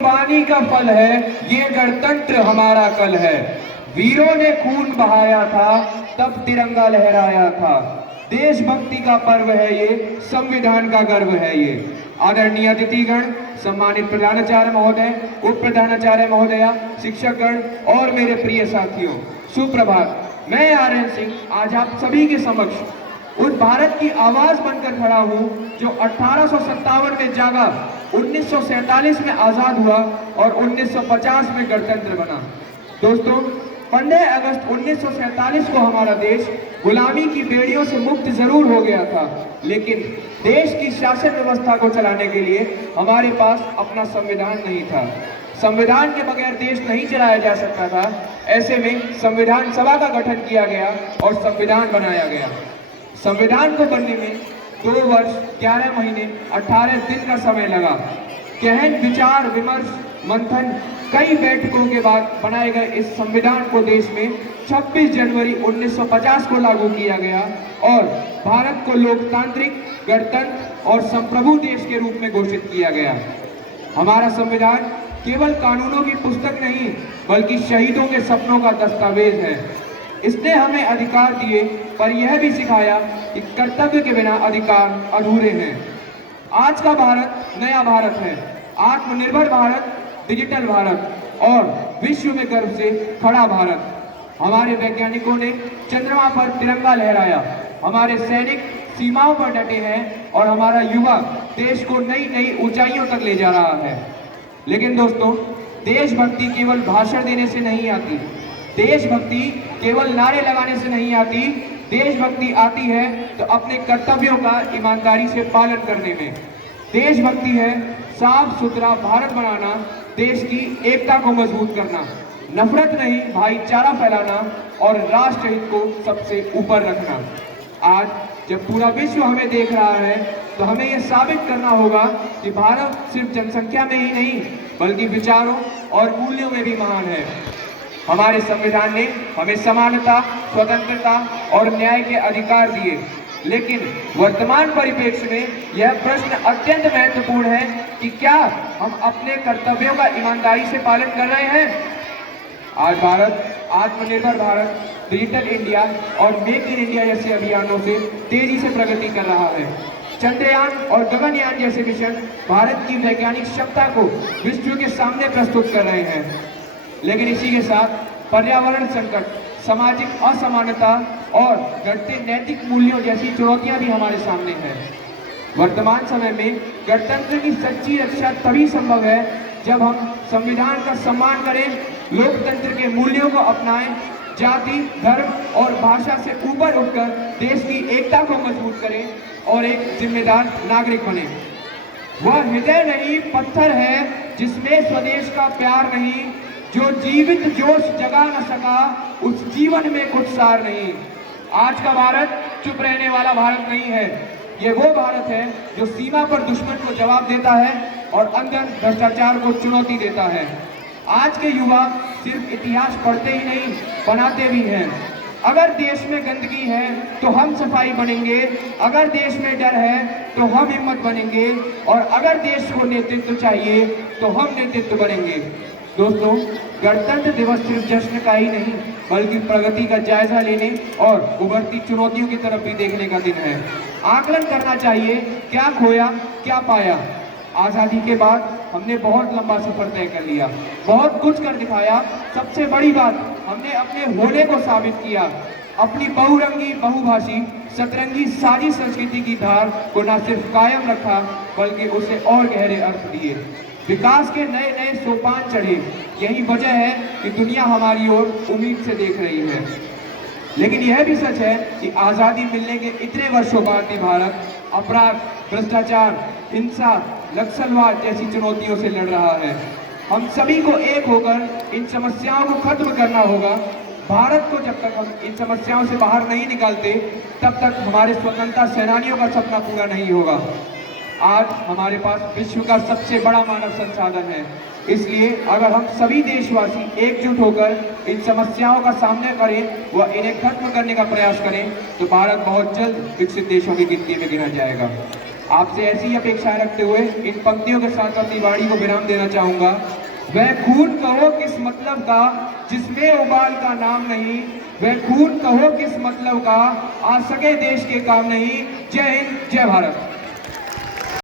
कुर्बानी का फल है ये गणतंत्र हमारा कल है। वीरों ने खून बहाया था तब तिरंगा लहराया था। देशभक्ति का पर्व है ये, संविधान का गर्व है ये। आदरणीय अतिथिगण, सम्मानित प्रधानाचार्य महोदय, उप प्रधानाचार्य महोदया, शिक्षकगण और मेरे प्रिय साथियों, सुप्रभात। मैं आर्यन सिंह आज आप सभी के समक्ष उस भारत की आवाज बनकर खड़ा हूं जो 1857 में जागा, 1947 में आजाद हुआ और 1950 में गणतंत्र बना। दोस्तों, 15 अगस्त 1947 को हमारा देश गुलामी की बेड़ियों से मुक्त जरूर हो गया था, लेकिन देश की शासन व्यवस्था को चलाने के लिए हमारे पास अपना संविधान नहीं था। संविधान के बगैर देश नहीं चलाया जा सकता था। ऐसे में संविधान सभा का गठन किया गया और संविधान बनाया गया। संविधान को बनने में 2 वर्ष 11 महीने 18 दिन का समय लगा। गहन विचार विमर्श मंथन कई बैठकों के बाद बनाए गए इस संविधान को देश में 26 जनवरी 1950 को लागू किया गया और भारत को लोकतांत्रिक, गणतंत्र और संप्रभु देश के रूप में घोषित किया गया। हमारा संविधान केवल कानूनों की पुस्तक नहीं बल्कि शहीदों के सपनों का दस्तावेज है। इसने हमें अधिकार दिए पर यह भी सिखाया कि कर्तव्य के बिना अधिकार अधूरे हैं। आज का भारत नया भारत है, आत्मनिर्भर भारत, डिजिटल भारत और विश्व में गर्व से खड़ा भारत। हमारे वैज्ञानिकों ने चंद्रमा पर तिरंगा लहराया, हमारे सैनिक सीमाओं पर डटे हैं और हमारा युवा देश को नई नई ऊंचाइयों तक ले जा रहा है। लेकिन दोस्तों, देशभक्ति केवल भाषण देने से नहीं आती, देशभक्ति केवल नारे लगाने से नहीं आती। देशभक्ति आती है तो अपने कर्तव्यों का ईमानदारी से पालन करने में। देशभक्ति है साफ सुथरा भारत बनाना, देश की एकता को मजबूत करना, नफरत नहीं भाईचारा फैलाना और राष्ट्र हित को सबसे ऊपर रखना। आज जब पूरा विश्व हमें देख रहा है तो हमें यह साबित करना होगा कि भारत सिर्फ जनसंख्या में ही नहीं बल्कि विचारों और मूल्यों में भी महान है। हमारे संविधान ने हमें समानता, स्वतंत्रता और न्याय के अधिकार दिए, लेकिन वर्तमान परिप्रेक्ष्य में यह प्रश्न अत्यंत महत्वपूर्ण है कि क्या हम अपने कर्तव्यों का ईमानदारी से पालन कर रहे हैं। आज भारत आत्मनिर्भर भारत, डिजिटल इंडिया और मेक इन इंडिया जैसे अभियानों से तेजी से प्रगति कर रहा है। चंद्रयान और गगनयान जैसे मिशन भारत की वैज्ञानिक क्षमता को विश्व के सामने प्रस्तुत कर रहे हैं। लेकिन इसी के साथ पर्यावरण संकट, सामाजिक असमानता और घटते नैतिक मूल्यों जैसी चुनौतियां भी हमारे सामने हैं। वर्तमान समय में गणतंत्र की सच्ची रक्षा तभी संभव है जब हम संविधान का सम्मान करें, लोकतंत्र के मूल्यों को अपनाएं, जाति, धर्म और भाषा से ऊपर उठकर देश की एकता को मजबूत करें और एक जिम्मेदार नागरिक बने। वह हृदय नहीं पत्थर है जिसमें स्वदेश का प्यार नहीं, जो जीवित जोश जगा न सका उस जीवन में कुछ सार नहीं। आज का भारत चुप रहने वाला भारत नहीं है, ये वो भारत है जो सीमा पर दुश्मन को जवाब देता है और अंदर भ्रष्टाचार को चुनौती देता है। आज के युवा सिर्फ इतिहास पढ़ते ही नहीं बनाते भी हैं। अगर देश में गंदगी है तो हम सफाई बनेंगे, अगर देश में डर है तो हम हिम्मत बनेंगे और अगर देश को नेतृत्व चाहिए तो हम नेतृत्व बनेंगे। दोस्तों, गणतंत्र दिवस सिर्फ जश्न का ही नहीं बल्कि प्रगति का जायजा लेने और उभरती चुनौतियों की तरफ भी देखने का दिन है। आकलन करना चाहिए क्या खोया क्या पाया। आज़ादी के बाद हमने बहुत लंबा सफर तय कर लिया, बहुत कुछ कर दिखाया। सबसे बड़ी बात, हमने अपने होने को साबित किया। अपनी बहुरंगी, बहुभाषी, सतरंगी सारी संस्कृति की धार को न सिर्फ कायम रखा बल्कि उसे और गहरे अर्थ दिए। विकास के नए नए सोपान चढ़े। यही वजह है कि दुनिया हमारी ओर उम्मीद से देख रही है। लेकिन यह भी सच है कि आज़ादी मिलने के इतने वर्षों बाद भी भारत अपराध, भ्रष्टाचार, हिंसा, नक्सलवाद जैसी चुनौतियों से लड़ रहा है। हम सभी को एक होकर इन समस्याओं को खत्म करना होगा। भारत को जब तक हम इन समस्याओं से बाहर नहीं निकालते तब तक हमारे स्वतंत्रता सेनानियों का सपना पूरा नहीं होगा। आज हमारे पास विश्व का सबसे बड़ा मानव संसाधन है, इसलिए अगर हम सभी देशवासी एकजुट होकर इन समस्याओं का सामना करें व इन्हें खत्म करने का प्रयास करें तो भारत बहुत जल्द विकसित देशों की गिनती में गिना जाएगा। आपसे ऐसी अपेक्षाएं रखते हुए इन पंक्तियों के साथ अपनी वाणी को विराम देना चाहूंगा। वह खून कहो किस मतलब का जिसमें उबाल का नाम नहीं, वह खून कहो किस मतलब का आ सके देश के काम नहीं। जय हिंद, जय भारत।